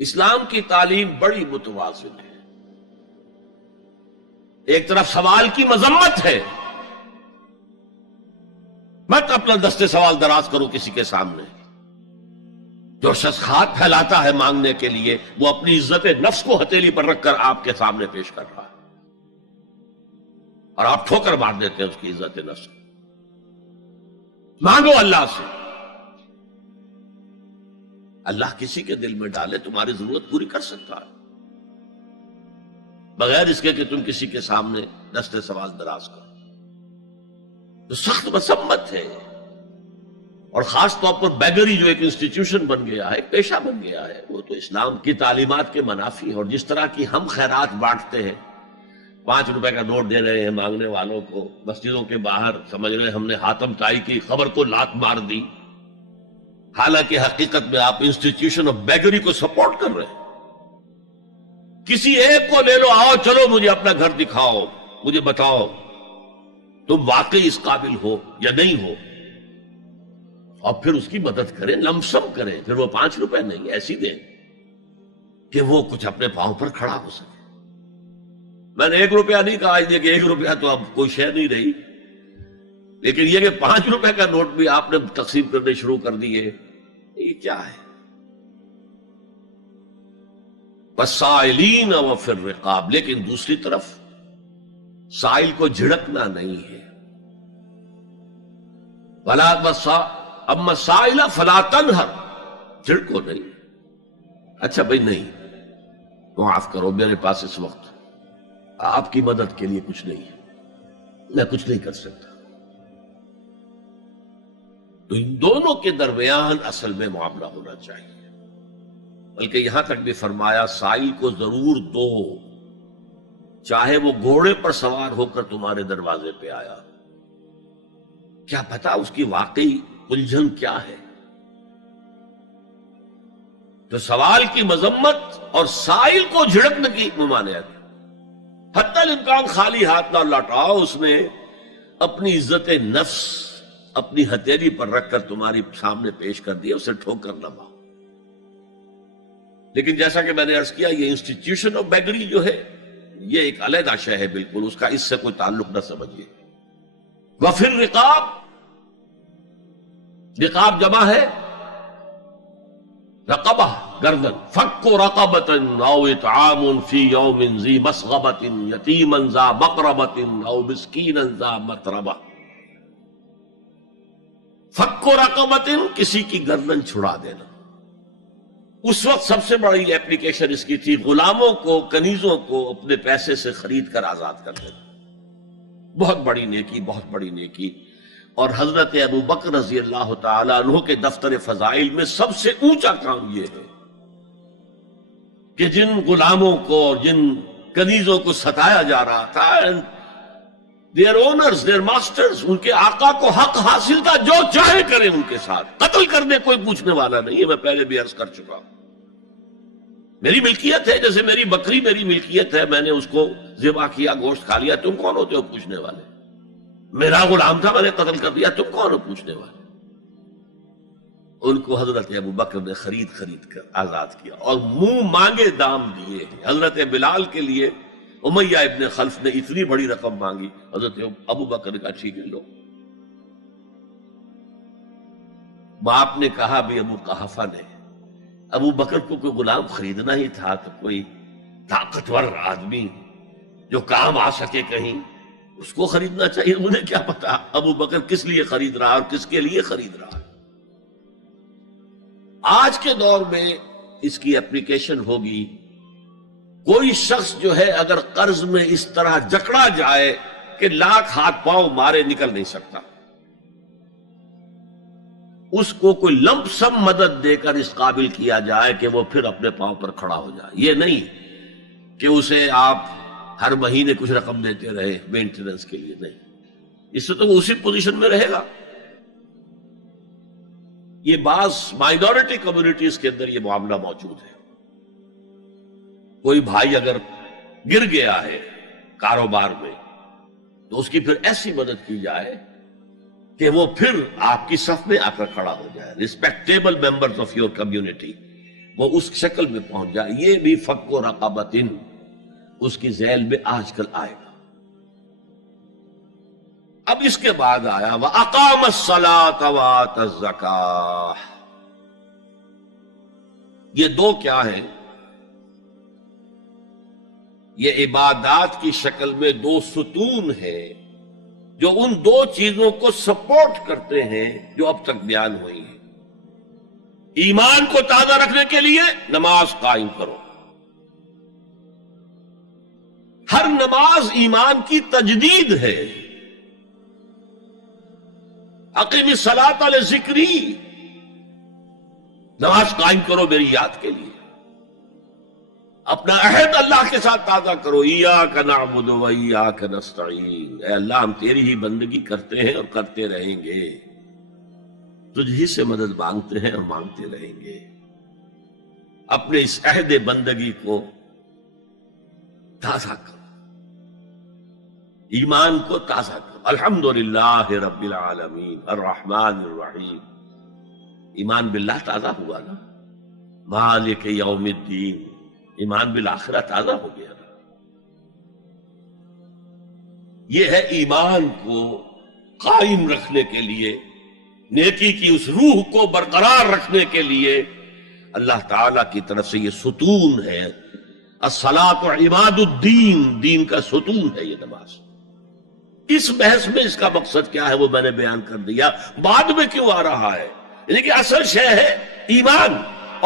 اسلام کی تعلیم بڑی متوازن ہے. ایک طرف سوال کی مذمت ہے، مت اپنا دستے سوال دراز کرو کسی کے سامنے. جو شخص ہاتھ پھیلاتا ہے مانگنے کے لیے وہ اپنی عزت نفس کو ہتھیلی پر رکھ کر آپ کے سامنے پیش کر رہا ہے، اور آپ ٹھوکر مار دیتے ہیں اس کی عزت نفس. مانگو اللہ سے، اللہ کسی کے دل میں ڈالے تمہاری ضرورت پوری کر سکتا ہے، بغیر اس کے کہ تم کسی کے سامنے دستے سوال دراز کرو. تو سخت مذمت ہے. اور خاص طور پر بیگری جو ایک انسٹیٹیوشن بن گیا ہے، ایک پیشہ بن گیا ہے، وہ تو اسلام کی تعلیمات کے منافی ہے. اور جس طرح کی ہم خیرات بانٹتے ہیں، 5 روپے کا نوٹ دے رہے ہیں مانگنے والوں کو مسجدوں کے باہر، سمجھ رہے ہم نے حاتم طائی کی خبر کو لات مار دی، حالانکہ حقیقت میں آپ انسٹیٹیوشن آف بیگری کو سپورٹ کر رہے ہیں. کسی ایک کو لے لو، آؤ چلو مجھے اپنا گھر دکھاؤ، مجھے بتاؤ تم واقعی اس قابل ہو یا نہیں ہو، اور پھر اس کی مدد کریں، لمسم کریں. پھر وہ 5 روپے نہیں ایسی دیں کہ وہ کچھ اپنے پاؤں پر کھڑا ہو سکے. میں نے 1 روپیہ نہیں کہا کہ 1 روپیہ تو اب کوئی شے نہیں رہی، لیکن یہ کہ 5 روپے کا نوٹ بھی آپ نے تقسیم کرنے شروع کر دیے، یہ کیا ہے؟ وَالسَّائِلِينَ وَفِي الرِّقَابِ. لیکن دوسری طرف سائل کو جھڑکنا نہیں ہے. اما السائل فلا تنہر، جھڑکو نہیں. اچھا بھائی نہیں، معاف کرو میرے پاس اس وقت آپ کی مدد کے لیے کچھ نہیں ہے، میں کچھ نہیں کر سکتا. تو ان دونوں کے درمیان اصل میں معاملہ ہونا چاہیے. بلکہ یہاں تک بھی فرمایا سائل کو ضرور دو، چاہے وہ گھوڑے پر سوار ہو کر تمہارے دروازے پہ آیا. کیا پتا اس کی واقعی الجھن کیا ہے. تو سوال کی مذمت اور سائل کو جھڑکنے کی ممانعت. حتی الامکان خالی ہاتھ نہ لوٹاؤ. اس نے اپنی عزت نفس اپنی ہتھیلی پر رکھ کر تمہاری سامنے پیش کر دیا، اسے ٹھوکر نہ مارو. لیکن جیسا کہ میں نے عرض کیا، یہ انسٹیٹیوشن آف بیگری جو ہے یہ ایک علیحدہ شے ہے بالکل، اس کا اس سے کوئی تعلق نہ سمجھیے. وفی الرقاب، رقاب جمع ہے رقبہ، گردن. فک رقبۃ او اطعام فی یوم ذی مسغبۃ یتیما ذا مقربۃ او مسکینا ذا متربہ. فک رقبۃ، کسی کی گردن چھڑا دینا. اس وقت سب سے بڑی ایپلیکیشن اس کی تھی غلاموں کو، کنیزوں کو اپنے پیسے سے خرید کر آزاد کر دینا. بہت بڑی نیکی، بہت بڑی نیکی. اور حضرت ابو بکر رضی اللہ تعالیٰ عنہ کے دفتر فضائل میں سب سے اونچا کام یہ ہے کہ جن غلاموں کو اور جن کنیزوں کو ستایا جا رہا تھا، their owners, their masters، ان کے آقا کو حق حاصل تھا، جو چاہے کریں ان کے ساتھ. قتل کرنے کوئی پوچھنے والا نہیں ہے. میں پہلے بھی عرض کر چکا ہوں، میری ملکیت ہے، جیسے میری بکری میری ملکیت ہے، میں نے اس کو ذبح کیا، گوشت کھا لیا، تم کون ہوتے ہو پوچھنے والے؟ میرا غلام تھا، میں نے قتل کر دیا، تم کون ہو پوچھنے والے؟ ان کو حضرت ابو بکر نے خرید کر آزاد کیا اور منہ مانگے دام دیے. حضرت بلال کے لیے امیہ ابن خلف نے اتنی بڑی رقم مانگی، حضرت ابو بکر کا ٹھیک ہے لو. باپ نے کہا بھی ابو قحافہ نے، ابو بکر کو کوئی غلام خریدنا ہی تھا تو کوئی طاقتور آدمی جو کام آ سکے کہیں، اس کو خریدنا چاہیے. انہیں کیا پتا ابو بکر کس لیے خرید رہا اور کس کے لیے خرید رہا. آج کے دور میں اس کی اپلیکیشن ہوگی. کوئی شخص جو ہے اگر قرض میں اس طرح جکڑا جائے کہ لاکھ ہاتھ پاؤں مارے نکل نہیں سکتا، اس کو کوئی لمپ سم مدد دے کر اس قابل کیا جائے کہ وہ پھر اپنے پاؤں پر کھڑا ہو جائے. یہ نہیں کہ اسے آپ ہر مہینے کچھ رقم دیتے رہے مینٹیننس کے لیے، نہیں. اس سے تو وہ اسی پوزیشن میں رہے گا. یہ بعض مائنورٹی کمیونٹیز کے اندر یہ معاملہ موجود ہے. کوئی بھائی اگر گر گیا ہے کاروبار میں تو اس کی پھر ایسی مدد کی جائے کہ وہ پھر آپ کی صف میں آ کر کھڑا ہو جائے. Respectable members of your community, وہ اس شکل میں پہنچ جائے. یہ بھی فک و رقبتن اس کی ذیل میں آج کل آئے گا. اب اس کے بعد آیا وَأَقَامَ الصَّلَاةَ وَآتَى الزَّكَاةَ. یہ دو کیا ہیں؟ یہ عبادات کی شکل میں دو ستون ہیں جو ان دو چیزوں کو سپورٹ کرتے ہیں جو اب تک بیان ہوئی ہیں. ایمان کو تازہ رکھنے کے لیے نماز قائم کرو. ہر نماز ایمان کی تجدید ہے. اقیم الصلاۃ لذکری، نماز قائم کرو میری یاد کے لیے. اپنا عہد اللہ کے ساتھ تازہ کرو. ایاک نعبد و ایاک نستعین، اے اللہ ہم تیری ہی بندگی کرتے ہیں اور کرتے رہیں گے، تجھ ہی سے مدد مانگتے ہیں اور مانگتے رہیں گے. اپنے اس عہد بندگی کو تازہ کرو، ایمان کو تازہ کرو. الحمدللہ رب العالمین الرحمن الرحیم. ایمان باللہ تازہ ہوا نا. مالک یوم الدین، ایمان بالآخرہ تازہ ہو گیا نا. یہ ہے ایمان کو قائم رکھنے کے لیے، نیکی کی اس روح کو برقرار رکھنے کے لیے اللہ تعالی کی طرف سے یہ ستون ہے. الصلاۃ عماد الدین، دین کا ستون ہے یہ نماز. اس بحث میں اس کا مقصد کیا ہے وہ میں نے بیان کر دیا. بعد میں کیوں آ رہا ہے؟ یعنی کہ اصل شے ہے ایمان،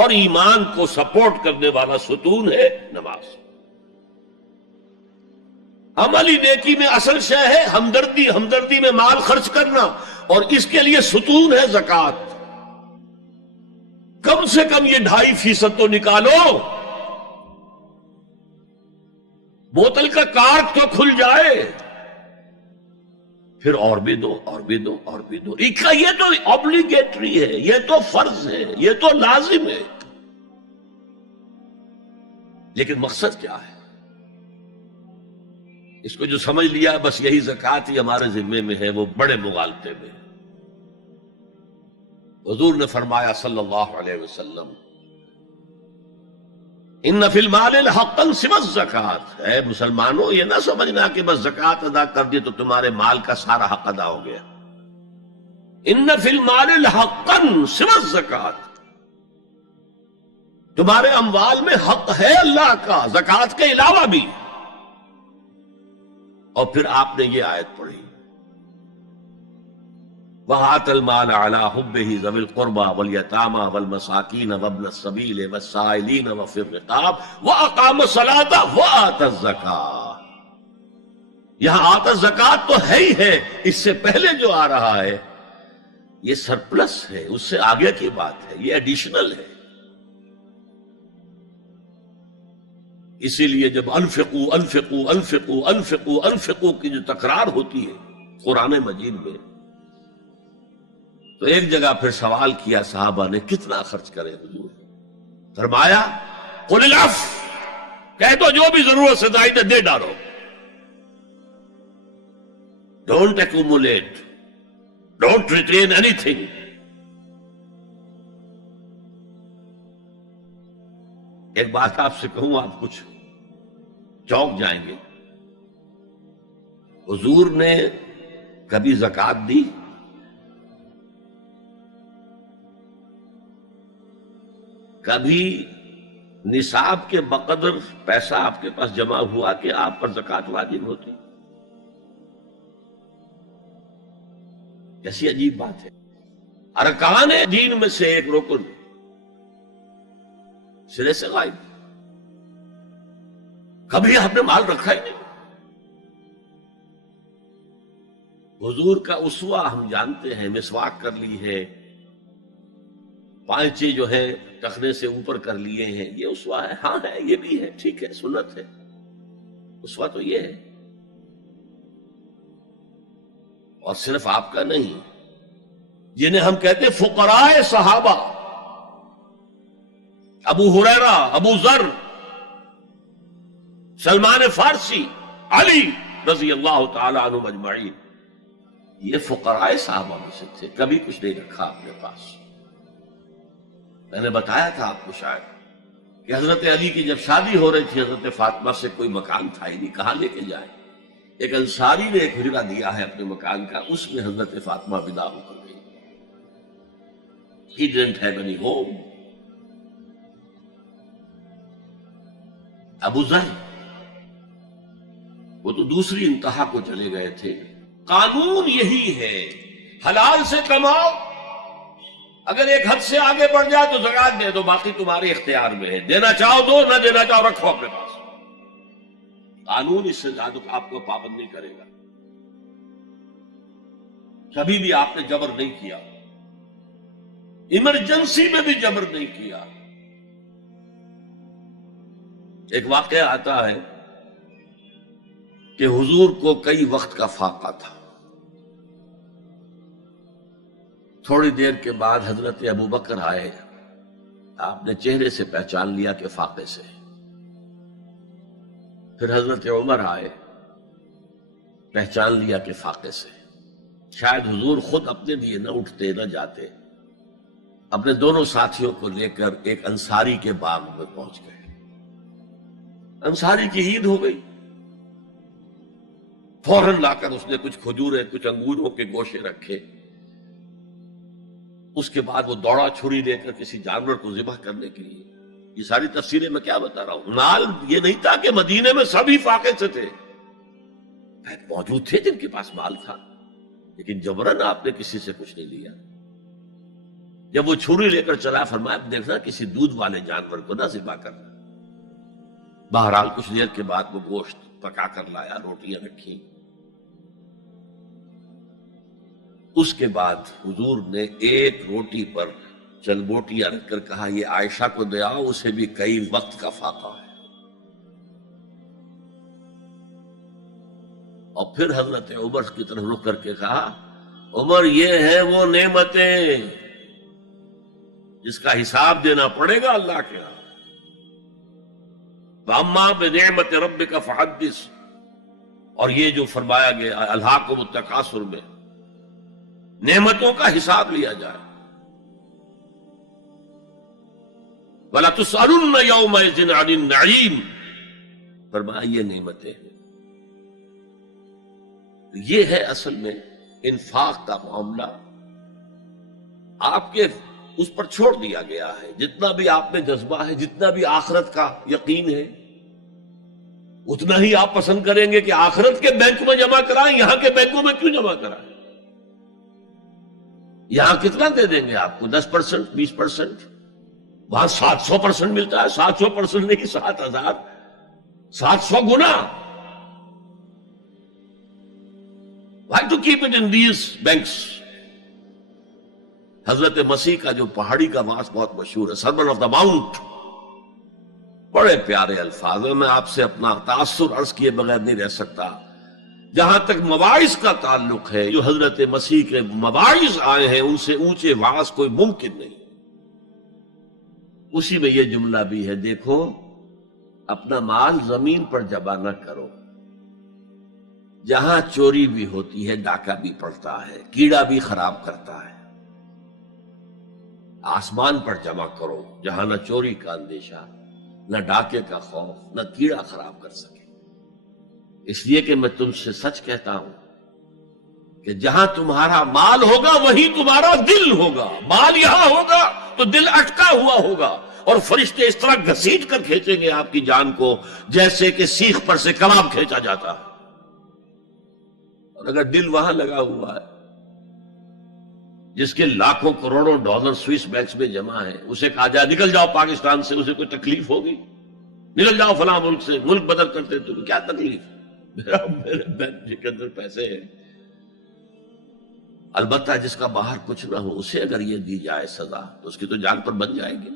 اور ایمان کو سپورٹ کرنے والا ستون ہے نماز. عملی نیکی میں اصل شے ہے ہمدردی، ہمدردی میں مال خرچ کرنا، اور اس کے لیے ستون ہے زکوٰۃ. کم سے کم یہ 2.5% تو نکالو، بوتل کا کارک تو کھل جائے، پھر اور بھی دو اور بھی دو اور بھی دو. یہ تو obligatory ہے، یہ تو فرض ہے، یہ تو لازم ہے. لیکن مقصد کیا ہے؟ اس کو جو سمجھ لیا بس یہی زکوٰۃ ہی ہمارے ذمے میں ہے، وہ بڑے مغالطے میں. حضور نے فرمایا صلی اللہ علیہ وسلم ان فی المال حقا سوى الزکوٰۃ. اے مسلمانوں یہ نہ سمجھنا کہ بس زکوٰۃ ادا کر دی تو تمہارے مال کا سارا حق ادا ہو گیا. ان فی المال حقا سوى الزکوٰۃ، تمہارے اموال میں حق ہے اللہ کا زکوٰۃ کے علاوہ بھی. اور پھر آپ نے یہ آیت پڑھی وَآتَى الْمَالَ عَلَىٰ حُبِّهِ ذَوِي الْقُرْبَىٰ وَالْيَتَامَىٰ وَالْمَسَاكِينَ وَابْنَ السَّبِيلِ وَالسَّائِلِينَ وَفِي الرِّقَابِ وَأَقَامَ الصَّلَاةَ وَآتَى الزَّكَاةَ. یہاں آتا زکوٰۃ تو ہے ہی ہے، اس سے پہلے جو آ رہا ہے یہ سرپلس ہے، اس سے آگے کی بات ہے، یہ ایڈیشنل ہے. اسی لیے جب انفقوا انفقوا انفقوا انفقوا انفقوا کی جو تکرار ہوتی ہے قرآن مجید میں، تو ایک جگہ پھر سوال کیا صحابہ نے کتنا خرچ کرے حضور؟ فرمایا قل العفو، کہہ دو جو بھی ضرورت سے زائد دے ڈالو. Don't accumulate, don't retain any thing. ایک بات آپ سے کہوں، آپ کچھ چونک جائیں گے. حضور نے کبھی زکوٰۃ دی؟ کبھی نصاب کے بقدر پیسہ آپ کے پاس جمع ہوا کہ آپ پر زکوٰۃ واجب ہوتی؟ کیسی عجیب بات ہے. ارکان دین میں سے ایک رکن سرے سے غائب. کبھی آپ نے مال رکھا ہی نہیں. حضور کا اسوہ ہم جانتے ہیں، مسواک کر لی ہے، پانچے جو ہے ٹخنے سے اوپر کر لیے ہیں، یہ اسوہ ہے. ہاں ہے، یہ بھی ہے، ٹھیک ہے، سنت ہے. اسوہ تو یہ ہے. اور صرف آپ کا نہیں، جنہیں ہم کہتے فقراء صحابہ، ابو ہریرہ، ابو ذر، سلمان فارسی، علی رضی اللہ تعالی عنہ اجمعین، یہ فقراء صحابہ میں سے تھے. کبھی کچھ نہیں رکھا اپنے پاس. میں نے بتایا تھا آپ کو شاید کہ حضرت علی کی جب شادی ہو رہی تھی حضرت فاطمہ سے، کوئی مکان تھا ہی نہیں، کہاں لے کے جائے؟ ایک انصاری نے ایک حجرہ دیا ہے اپنے مکان کا، اس میں حضرت فاطمہ ودا ہو کر گئی. He didn't have any home. ابو ذر وہ تو دوسری انتہا کو چلے گئے تھے. قانون یہی ہے، حلال سے کماؤ، اگر ایک حد سے آگے بڑھ جائے تو زکات دے دو، باقی تمہارے اختیار میں ہے، دینا چاہو دو، نہ دینا چاہو رکھو اپنے پاس. قانون اس سے زیادہ آپ کو پابند نہیں کرے گا. کبھی بھی آپ نے جبر نہیں کیا، ایمرجنسی میں بھی جبر نہیں کیا. ایک واقعہ آتا ہے کہ حضور کو کئی وقت کا فاقہ تھا. تھوڑی دیر کے بعد حضرت ابو بکر آئے، آپ نے چہرے سے پہچان لیا کہ فاقے سے. پھر حضرت عمر آئے، پہچان لیا کہ فاقے سے. شاید حضور خود اپنے لیے نہ اٹھتے نہ جاتے، اپنے دونوں ساتھیوں کو لے کر ایک انصاری کے باغ میں پہنچ گئے. انصاری کی عید ہو گئی، فوراً لا کر اس نے کچھ کھجوریں کچھ انگوروں کے گوشے رکھے. اس کے بعد وہ دوڑا چھری لے کر کسی جانور کو ذبح کرنے کے لیے. یہ ساری تفصیلیں میں کیا بتا رہا ہوں. مال یہ نہیں تھا کہ مدینے میں سبھی فاقے سے تھے، موجود تھے جن کے پاس مال تھا، لیکن جبرن آپ نے کسی سے کچھ نہیں لیا. جب وہ چھری لے کر چلا، فرمایا دیکھنا کسی دودھ والے جانور کو نہ ذبح کرنا. بہرحال کچھ دیر کے بعد وہ گوشت پکا کر لایا، روٹیاں رکھی. اس کے بعد حضور نے ایک روٹی پر چند بوٹیاں رکھ کر کہا یہ عائشہ کو دے آؤ، اسے بھی کئی وقت کا فاقہ ہے. اور پھر حضرت عمر کی طرف رخ کر کے کہا عمر یہ ہے وہ نعمتیں جس کا حساب دینا پڑے گا اللہ کے ہاں. وَأَمَّا بِنِعْمَةِ رَبِّكَ فَحَدِّثْ، اور یہ جو فرمایا گیا الہاکم التکاثر میں نعمتوں کا حساب لیا جائے. وَلَا تُسْأَلُنَّ يَوْمَئِذٍ عَنِ النَّعِيمِ، فرمایا یہ نعمتیں ہیں. یہ ہے اصل میں انفاق کا معاملہ، آپ کے اس پر چھوڑ دیا گیا ہے. جتنا بھی آپ میں جذبہ ہے، جتنا بھی آخرت کا یقین ہے، اتنا ہی آپ پسند کریں گے کہ آخرت کے بینک میں جمع کرائیں، یہاں کے بینکوں میں کیوں جمع کرائیں. یہاں کتنا دے دیں گے آپ کو؟ 10%، 20%. وہاں 700% ملتا ہے. 700% نہیں، 7,000، 700 گنا. Why to keep it in these banks؟ حضرت مسیح کا جو پہاڑی کا واس بہت مشہور ہے، سرمن آف دا ماؤنٹ، بڑے پیارے الفاظ ہیں. میں آپ سے اپنا تاثر عرض کیے بغیر نہیں رہ سکتا. جہاں تک مواعظ کا تعلق ہے، جو حضرت مسیح کے مواعظ آئے ہیں ان سے اونچے واعظ کوئی ممکن نہیں. اسی میں یہ جملہ بھی ہے، دیکھو اپنا مال زمین پر جمع نہ کرو، جہاں چوری بھی ہوتی ہے ڈاکہ بھی پڑتا ہے، کیڑا بھی خراب کرتا ہے. آسمان پر جمع کرو جہاں نہ چوری کا اندیشہ، نہ ڈاکے کا خوف، نہ کیڑا خراب کر سکے. اس لیے کہ میں تم سے سچ کہتا ہوں کہ جہاں تمہارا مال ہوگا وہیں تمہارا دل ہوگا. مال یہاں ہوگا تو دل اٹکا ہوا ہوگا، اور فرشتے اس طرح گھسیٹ کر کھینچیں گے آپ کی جان کو جیسے کہ سیخ پر سے کباب کھینچا جاتا ہے. اور اگر دل وہاں لگا ہوا ہے جس کے لاکھوں کروڑوں ڈالر سوئس بینکس میں جمع ہیں، اسے کہا جائے نکل جاؤ پاکستان سے، اسے کوئی تکلیف ہوگی؟ نکل جاؤ فلاں ملک سے، ملک بدل کرتے تو کیا تکلیف؟ میرے بینک کے اندر پیسے ہیں. البتہ جس کا باہر کچھ نہ ہو اسے اگر یہ دی جائے سزا تو اس کی تو جان پر بن جائے گی.